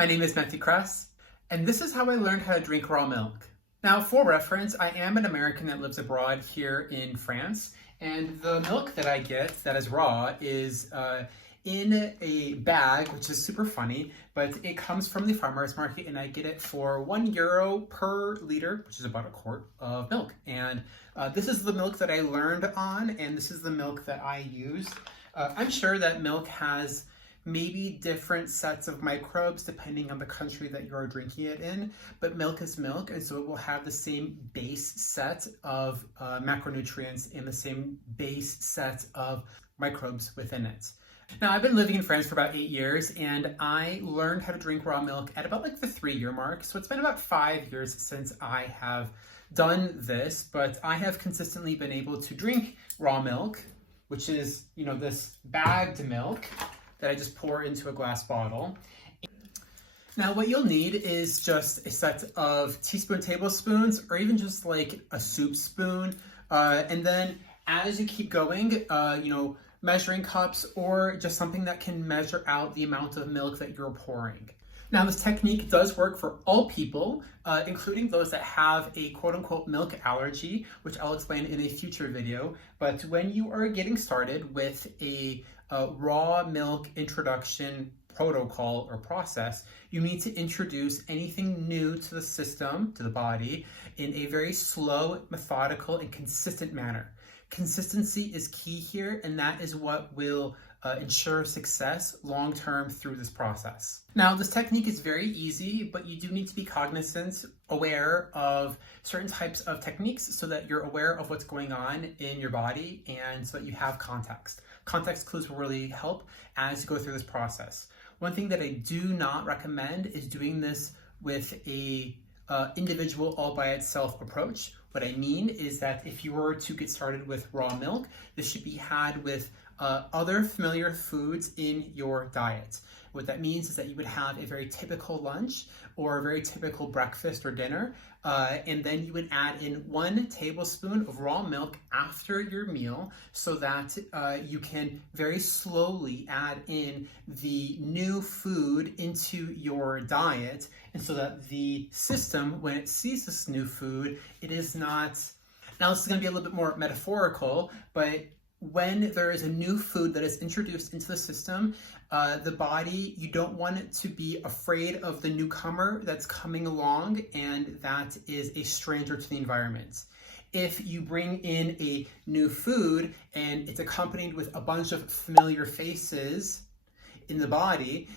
My name is Matthew Kress, and this is how I learned how to drink raw milk. Now, for reference, I am an American that lives abroad here in France, and the milk that I get that is raw is in a bag, which is super funny, but it comes from the farmer's market, and I get it for €1 per liter, which is about a quart of milk. And this is the milk that I learned on, and this is the milk that I use. I'm sure that milk has maybe different sets of microbes depending on the country that you're drinking it in, but milk is milk, and so it will have the same base set of macronutrients and the same base set of microbes within it. Now, I've been living in France for about 8 years, and I learned how to drink raw milk at about like the 3-year mark. So it's been about 5 years since I have done this, but I have consistently been able to drink raw milk, which is, this bagged milk that I just pour into a glass bottle. Now, what you'll need is just a set of tablespoons, or even just like a soup spoon. And then as you keep going, measuring cups, or just something that can measure out the amount of milk that you're pouring. Now, this technique does work for all people, including those that have a quote-unquote milk allergy, which I'll explain in a future video. But when you are getting started with a raw milk introduction protocol or process, you need to introduce anything new to the system, to the body, in a very slow, methodical, and consistent manner. Consistency is key here, and that is what will ensure success long-term through this process. Now, this technique is very easy, but you do need to be cognizant, aware of certain types of techniques so that you're aware of what's going on in your body and so that you have context. Context clues will really help as you go through this process. One thing that I do not recommend is doing this with a individual all by itself approach. What I mean is that if you were to get started with raw milk, this should be had with other familiar foods in your diet. What that means is that you would have a very typical lunch or a very typical breakfast or dinner, and then you would add in 1 tablespoon of raw milk after your meal so that you can very slowly add in the new food into your diet, and so that the system, when it sees this new food, it is not... Now, this is going to be a little bit more metaphorical, but when there is a new food that is introduced into the system, the body, you don't want it to be afraid of the newcomer that's coming along and that is a stranger to the environment. If you bring in a new food and it's accompanied with a bunch of familiar faces in the body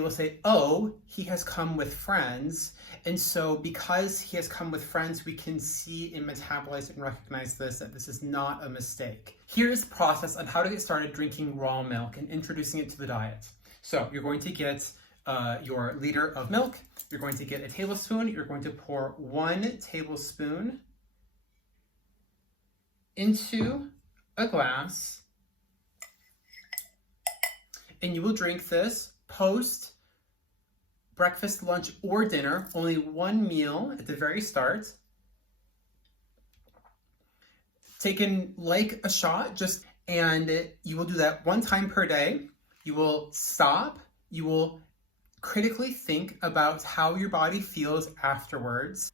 will say, oh, he has come with friends. And so because he has come with friends, we can see and metabolize and recognize that this is not a mistake. Here's the process on how to get started drinking raw milk and introducing it to the diet. So you're going to get your liter of milk. You're going to get a tablespoon. You're going to pour 1 tablespoon into a glass. And you will drink this post breakfast, lunch, or dinner, only 1 meal at the very start. Taken like a shot, and you will do that 1 time per day. You will stop. You will critically think about how your body feels afterwards.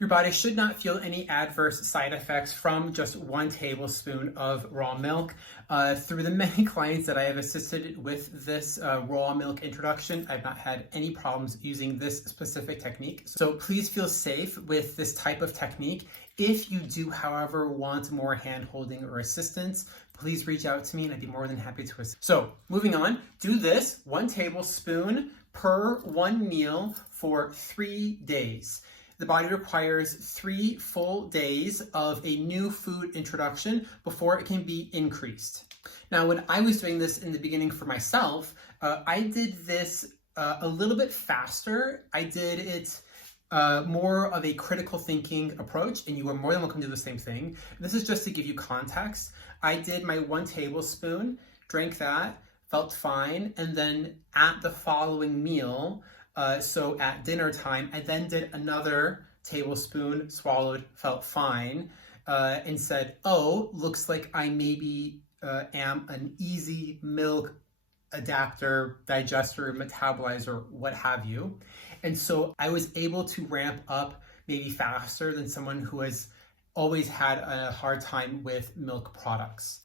Your body should not feel any adverse side effects from just 1 tablespoon of raw milk. Through the many clients that I have assisted with this raw milk introduction, I've not had any problems using this specific technique. So please feel safe with this type of technique. If you do, however, want more hand-holding or assistance, please reach out to me and I'd be more than happy to assist. So moving on, do this 1 tablespoon per 1 meal for 3 days. The body requires 3 full days of a new food introduction before it can be increased. Now, when I was doing this in the beginning for myself, I did this a little bit faster. I did it more of a critical thinking approach, and you are more than welcome to do the same thing. This is just to give you context. I did my 1 tablespoon, drank that, felt fine, and then at the following meal, so at dinner time, I then did another tablespoon, swallowed, felt fine, and said, oh, looks like I maybe am an easy milk adapter, digester, metabolizer, what have you. And so I was able to ramp up maybe faster than someone who has always had a hard time with milk products.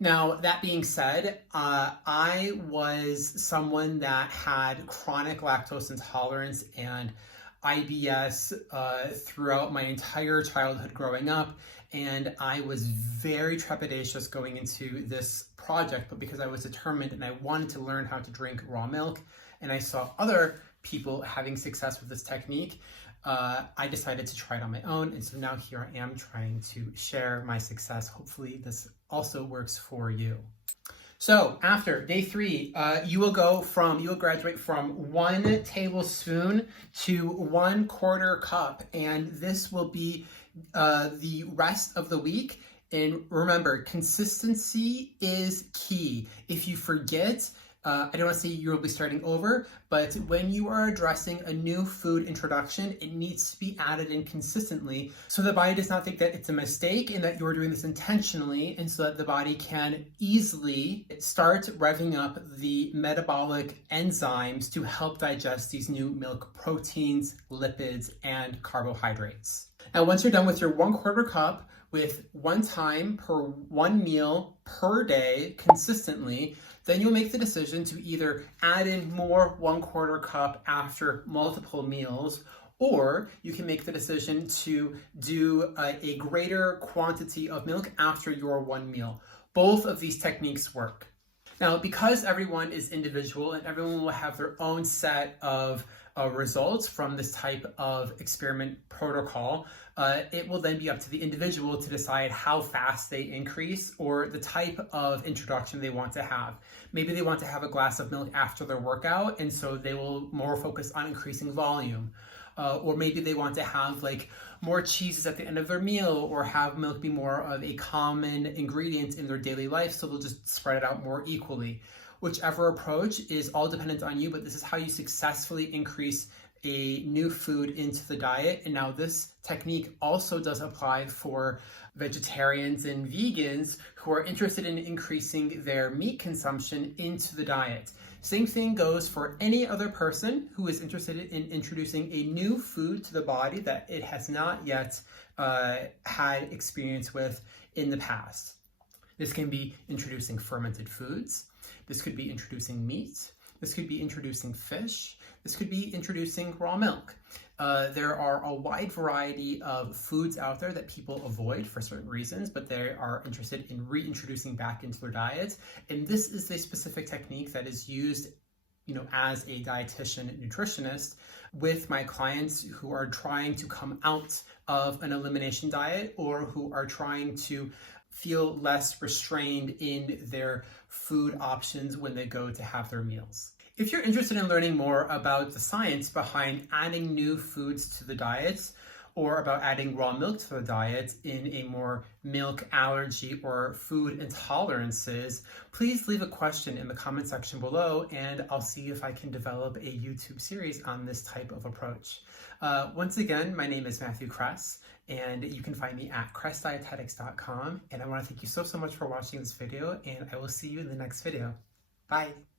Now, that being said, I was someone that had chronic lactose intolerance and IBS throughout my entire childhood growing up, and I was very trepidatious going into this project, but because I was determined and I wanted to learn how to drink raw milk, and I saw other people having success with this technique, I decided to try it on my own, and so now here I am trying to share my success. Hopefully this also works for you. So after day 3, you will graduate from 1 tablespoon to 1/4 cup, and this will be the rest of the week. And remember, consistency is key. If you forget, I don't want to say you'll be starting over, but when you are addressing a new food introduction, it needs to be added in consistently so the body does not think that it's a mistake and that you're doing this intentionally, and so that the body can easily start revving up the metabolic enzymes to help digest these new milk proteins, lipids, and carbohydrates. Now, once you're done with your 1/4 cup, with 1 time per 1 meal per day consistently, then you'll make the decision to either add in more 1/4 cup after multiple meals, or you can make the decision to do a greater quantity of milk after your 1 meal. Both of these techniques work. Now, because everyone is individual and everyone will have their own set of results from this type of experiment protocol, it will then be up to the individual to decide how fast they increase or the type of introduction they want to have. Maybe they want to have a glass of milk after their workout, and so they will more focus on increasing volume. Or maybe they want to have like more cheeses at the end of their meal, or have milk be more of a common ingredient in their daily life, so they'll just spread it out more equally. Whichever approach is all dependent on you, but this is how you successfully increase a new food into the diet. And now this technique also does apply for vegetarians and vegans who are interested in increasing their meat consumption into the diet. Same thing goes for any other person who is interested in introducing a new food to the body that it has not yet had experience with in the past. This can be introducing fermented foods. This could be introducing meat. This could be introducing fish. This could be introducing raw milk. There are a wide variety of foods out there that people avoid for certain reasons, but they are interested in reintroducing back into their diet. And this is a specific technique that is used, as a dietitian and nutritionist with my clients who are trying to come out of an elimination diet or who are trying to feel less restrained in their food options when they go to have their meals. If you're interested in learning more about the science behind adding new foods to the diet, or about adding raw milk to the diet in a more milk allergy or food intolerances, please leave a question in the comment section below, and I'll see if I can develop a YouTube series on this type of approach. Once again, my name is Matthew Kress, and you can find me at kressdietetics.com, and I want to thank you so much for watching this video, and I will see you in the next video. Bye!